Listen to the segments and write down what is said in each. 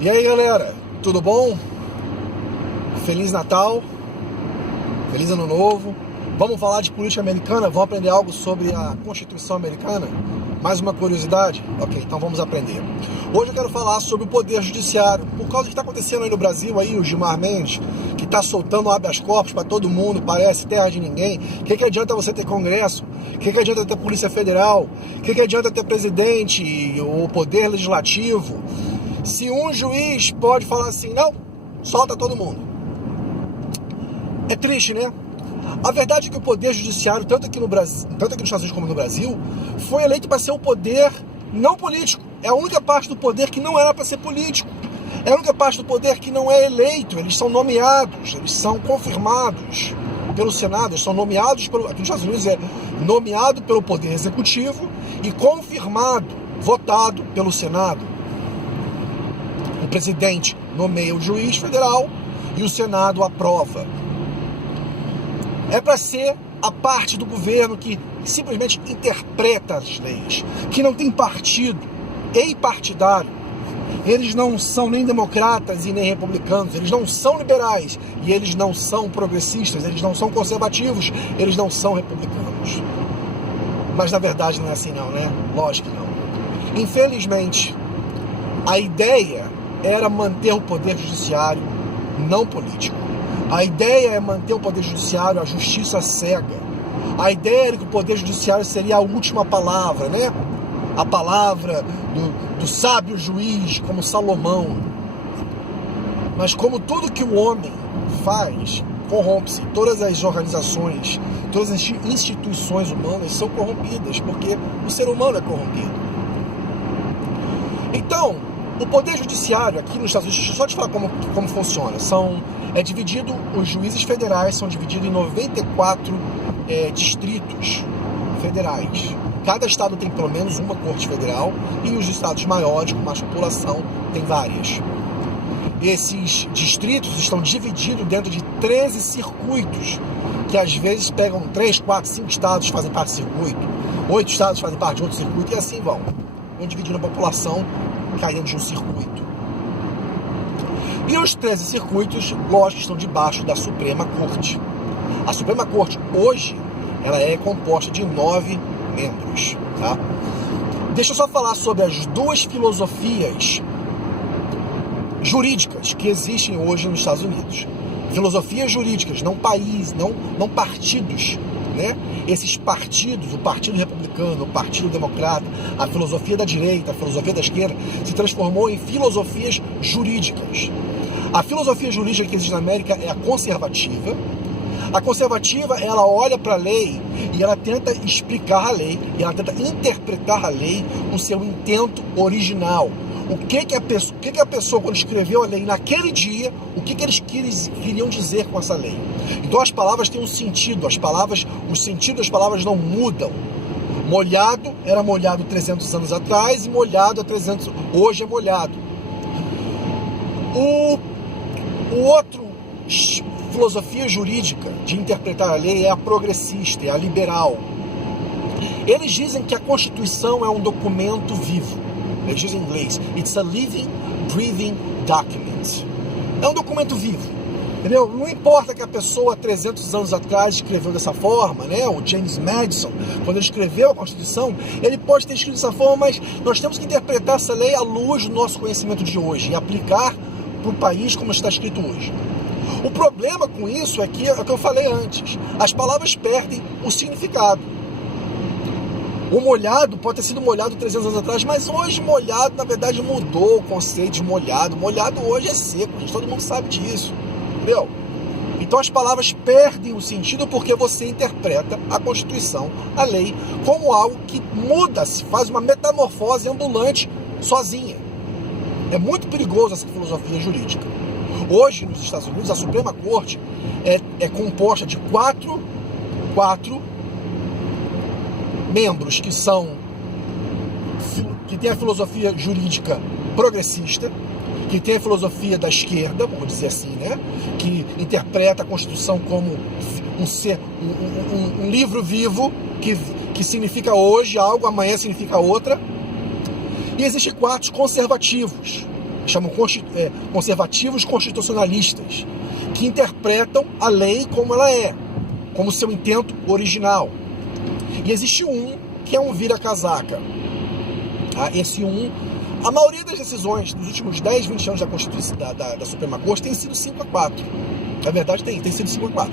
E aí, galera, tudo bom? Feliz Natal, feliz Ano Novo. Vamos falar de política americana? Vamos aprender algo sobre a Constituição americana? Mais uma curiosidade? Ok, então vamos aprender. Hoje eu quero falar sobre o Poder Judiciário. Por causa do que está acontecendo aí no Brasil, aí, o Gilmar Mendes, que está soltando habeas corpus para todo mundo, parece terra de ninguém. O que adianta você ter Congresso? O que adianta ter Polícia Federal? O que adianta ter presidente, o Poder Legislativo? Se um juiz pode falar assim, não, solta todo mundo. É triste, né? A verdade é que o Poder Judiciário, tanto aqui no Brasil, tanto aqui nos Estados Unidos como no Brasil, foi eleito para ser um poder não político. É a única parte do poder que não era para ser político. É a única parte do poder que não é eleito. Eles são nomeados, eles são confirmados pelo Senado, eles são nomeados pelo... Aqui nos Estados Unidos é nomeado pelo Poder Executivo e confirmado, votado pelo Senado. O presidente nomeia o juiz federal e o Senado aprova. É para ser a parte do governo que simplesmente interpreta as leis, que não tem partido, é partidário. Eles não são nem democratas e nem republicanos, eles não são liberais e eles não são progressistas, eles não são conservativos, eles não são republicanos. Mas na verdade não é assim não, né? Lógico que não. Infelizmente, a ideia era manter o poder judiciário não político. A ideia é manter o poder judiciário, a justiça cega. A ideia era que o poder judiciário seria a última palavra, né? A palavra do sábio juiz, como Salomão. Mas como tudo que o homem faz, corrompe-se. Todas as organizações, todas as instituições humanas são corrompidas, porque o ser humano é corrompido. Então, o Poder Judiciário aqui nos Estados Unidos, deixa eu só te falar como funciona. É dividido, os juízes federais são divididos em 94 distritos federais. Cada estado tem pelo menos uma corte federal e os estados maiores, com mais população, tem várias. Esses distritos estão divididos dentro de 13 circuitos, que às vezes pegam 3, 4, 5 estados fazem parte do circuito, 8 estados fazem parte de outro circuito e assim vão dividindo a população caindo de um circuito. E os 13 circuitos, lógico, estão debaixo da Suprema Corte. A Suprema Corte, hoje, ela é composta de 9 membros, tá? Deixa eu só falar sobre as duas filosofias jurídicas que existem hoje nos Estados Unidos. Filosofias jurídicas, não países, não partidos, né? Esses partidos, o Partido Republicano, o Partido Democrata, a filosofia da direita, a filosofia da esquerda, se transformou em filosofias jurídicas. A filosofia jurídica que existe na América é a conservativa. A conservativa, ela olha para a lei e ela tenta explicar a lei, e ela tenta interpretar a lei no seu intento original. O que a pessoa, quando escreveu a lei naquele dia, o que eles queriam dizer com essa lei. Então as palavras têm um sentido, o sentido das palavras não mudam. Molhado era molhado 300 anos atrás e molhado hoje é molhado. O outro filosofia jurídica de interpretar a lei é a progressista, é a liberal. Eles dizem que a Constituição é um documento vivo. Eles dizem em inglês, it's a living, breathing document. É um documento vivo, entendeu? Não importa que a pessoa 300 anos atrás escreveu dessa forma, né? O James Madison, quando ele escreveu a Constituição, ele pode ter escrito dessa forma, mas nós temos que interpretar essa lei à luz do nosso conhecimento de hoje e aplicar para o país como está escrito hoje. O problema com isso é que eu falei antes, as palavras perdem o significado. O molhado pode ter sido molhado 300 anos atrás, mas hoje molhado, na verdade, mudou o conceito de molhado. Molhado hoje é seco, gente, todo mundo sabe disso, entendeu? Então as palavras perdem o sentido porque você interpreta a Constituição, a lei, como algo que muda-se, faz uma metamorfose ambulante sozinha. É muito perigoso essa filosofia jurídica. Hoje, nos Estados Unidos, a Suprema Corte é composta de quatro membros que tem a filosofia jurídica progressista, que tem a filosofia da esquerda, vamos dizer assim, né? Que interpreta a Constituição como um livro vivo que significa hoje algo, amanhã significa outra. E existem quatro conservativos, chamam conservativos constitucionalistas, que interpretam a lei como ela é, como seu intento original. E existe um que é um vira-casaca. Esse a maioria das decisões dos últimos 10, 20 anos da Constituição da Suprema Corte tem sido 5-4. Na verdade, tem sido 5-4.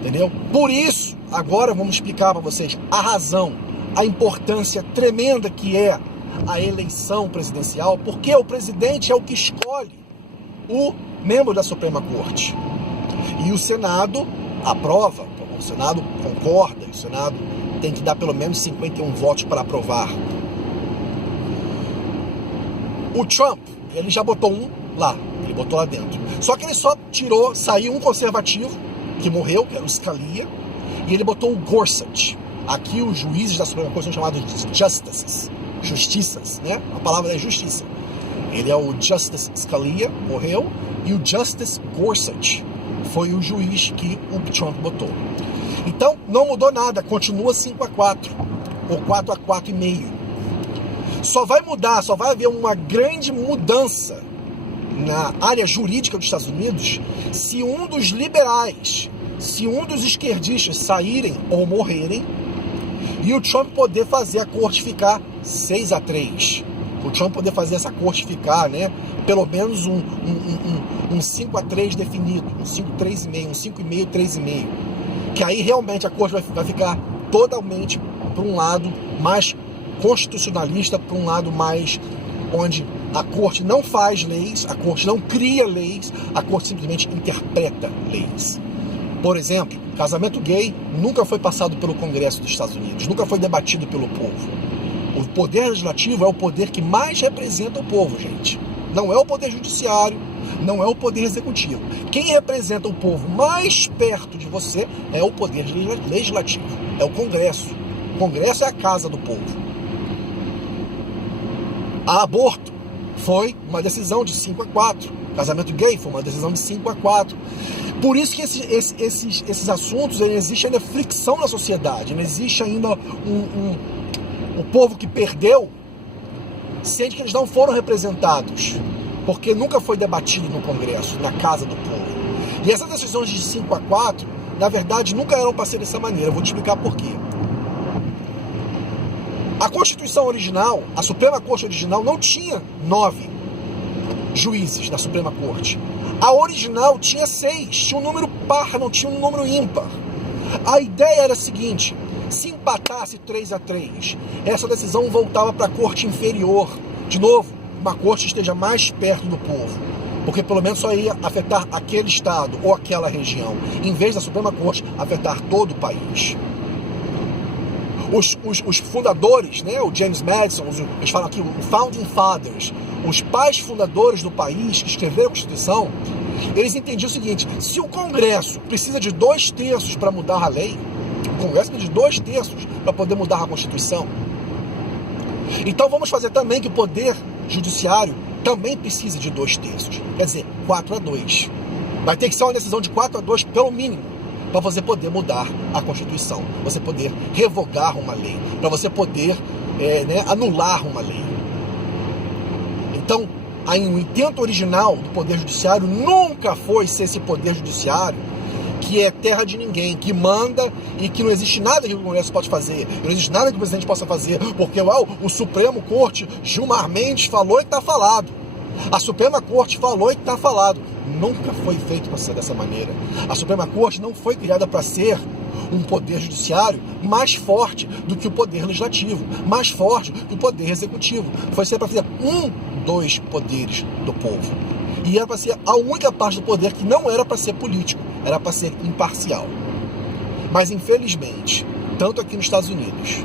Entendeu? Por isso, agora vamos explicar para vocês a razão, a importância tremenda que é a eleição presidencial, porque o presidente é o que escolhe o membro da Suprema Corte. E o Senado aprova, o Senado concorda, o Senado tem que dar pelo menos 51 votos para aprovar. O Trump, ele já botou um lá, ele botou lá dentro. Só que ele só saiu um conservativo, que morreu, que era o Scalia, e ele botou o Gorsuch. Aqui os juízes da Suprema Corte são chamados de justiças, né? A palavra é justiça. Ele é o Justice Scalia, morreu, e o Justice Gorsuch foi o juiz que o Trump botou. Então, não mudou nada, continua 5-4, ou 4-4,5. Só vai mudar, só vai haver uma grande mudança na área jurídica dos Estados Unidos se um dos liberais, se um dos esquerdistas saírem ou morrerem e o Trump poder fazer a corte ficar 6-3. O Trump poder fazer essa corte ficar, né, pelo menos um 5-3 definido, um 5-3,5, um 5,5, 3,5. Que aí realmente a corte vai ficar totalmente para um lado mais constitucionalista, para um lado mais onde a corte não faz leis, a corte não cria leis, a corte simplesmente interpreta leis. Por exemplo, casamento gay nunca foi passado pelo Congresso dos Estados Unidos, nunca foi debatido pelo povo. O poder legislativo é o poder que mais representa o povo, gente. Não é o poder judiciário, não é o poder executivo. Quem representa o povo mais perto de você é o poder legislativo, é o Congresso. O Congresso é a casa do povo. Aborto foi uma decisão de 5-4. Casamento gay foi uma decisão de 5-4. Por isso que esses assuntos, existe ainda fricção na sociedade, não existe ainda o povo que perdeu sente que eles não foram representados, porque nunca foi debatido no Congresso, na casa do povo. E essas decisões de 5-4, na verdade, nunca eram para ser dessa maneira. Eu vou te explicar por quê. A Constituição original, a Suprema Corte original, não tinha 9 juízes na Suprema Corte. A original tinha 6, tinha um número par, não tinha um número ímpar. A ideia era a seguinte: se empatasse 3-3, essa decisão voltava para a corte inferior. De novo, uma corte que esteja mais perto do povo, porque pelo menos só ia afetar aquele estado ou aquela região, em vez da Suprema Corte afetar todo o país. Os fundadores, né, o James Madison, eles falam aqui, o Founding Fathers, os pais fundadores do país que escreveram a Constituição, eles entendiam o seguinte: se o Congresso precisa de 2/3 para mudar a lei, o Congresso precisa de 2/3 para poder mudar a Constituição. Então vamos fazer também que o Poder Judiciário também precisa de 2/3, quer dizer, 4-2. Vai ter que ser uma decisão de 4-2 pelo mínimo, para você poder mudar a Constituição, você poder revogar uma lei, para você poder anular uma lei. Então, o intento original do Poder Judiciário nunca foi ser esse Poder Judiciário que é terra de ninguém, que manda e que não existe nada que o Congresso pode fazer, não existe nada que o presidente possa fazer, porque o Supremo Corte, Gilmar Mendes falou e está falado. A Suprema Corte falou e está falado. Nunca foi feito para ser dessa maneira. A Suprema Corte não foi criada para ser um poder judiciário mais forte do que o poder legislativo, mais forte do que o poder executivo. Foi ser para ser dos poderes do povo. E era para ser a única parte do poder que não era para ser político, era para ser imparcial. Mas infelizmente, tanto aqui nos Estados Unidos,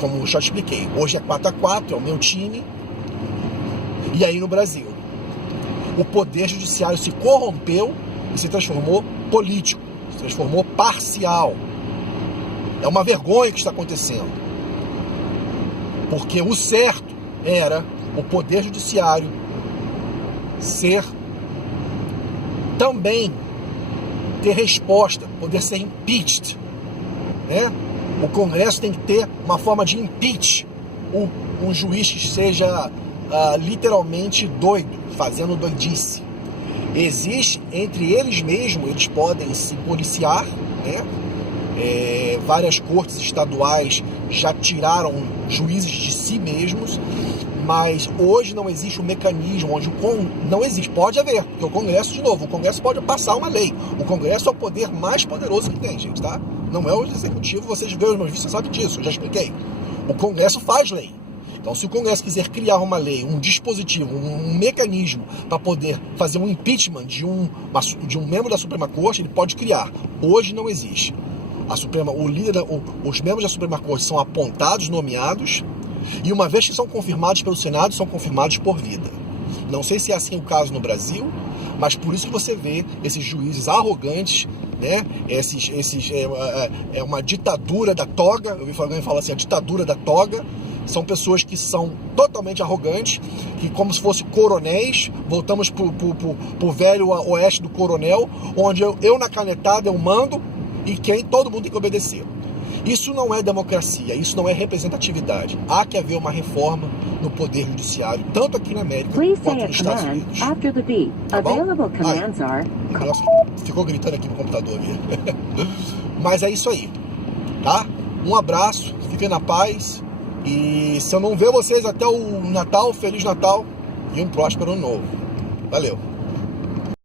como eu já expliquei, hoje é 4-4, é o meu time. E aí no Brasil, o poder judiciário se corrompeu e se transformou político, se transformou parcial. É uma vergonha que está acontecendo. Porque o certo era o poder judiciário ser também ter resposta, poder ser impeached, né? O Congresso tem que ter uma forma de impeach um juiz que seja literalmente doido, fazendo doidice. Existe, entre eles mesmos, eles podem se policiar, né? Várias cortes estaduais já tiraram juízes de si mesmos, mas hoje não existe um mecanismo onde não existe, pode haver, porque o Congresso, de novo, o Congresso pode passar uma lei, o Congresso é o poder mais poderoso que tem, gente, tá? Não é o Executivo, vocês veem os meus vídeos, vocês sabem disso, eu já expliquei. O Congresso faz lei. Então, se o Congresso quiser criar uma lei, um dispositivo, um mecanismo para poder fazer um impeachment de um membro da Suprema Corte, ele pode criar. Hoje não existe. Os membros da Suprema Corte são apontados, nomeados, e uma vez que são confirmados pelo Senado, são confirmados por vida. Não sei se é assim o caso no Brasil, mas por isso que você vê esses juízes arrogantes, né? É uma ditadura da toga. Eu vi alguém falar assim, a ditadura da toga. São pessoas que são totalmente arrogantes, que como se fossem coronéis, voltamos pro velho oeste do coronel, onde eu na canetada eu mando e todo mundo tem que obedecer. Isso não é democracia, isso não é representatividade. Há que haver uma reforma no poder judiciário, tanto aqui na América quanto nos Estados Unidos. Tá bom? Nossa, ficou gritando aqui no computador ali. Mas é isso aí, tá? Um abraço, fiquem na paz. E se eu não ver vocês até o Natal, Feliz Natal e um próspero ano novo. Valeu!